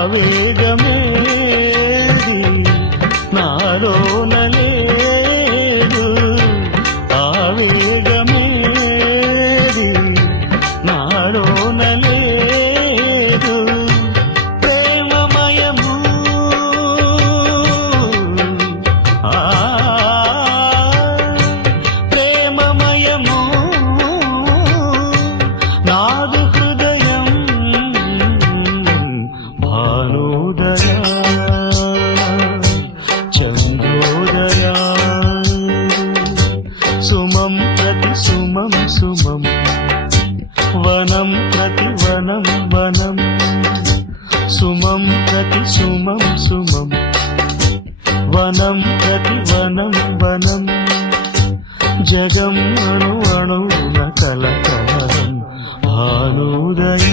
ఆవేగమేది నాలోన లేదు, ఆవేగమేది నాలోన లేదు. ప్రేమమయము ప్రేమమయము నాదు హృదయం. భానుదయ చంద్రోదయ సుమం ప్రతి సుమం సుమం వనం ప్రతి వనం వనం సుమం ప్రతి సుమం సుమం వనం ప్రతి వనం వనం జగం అణు అణువున కలకలం. భానుదయ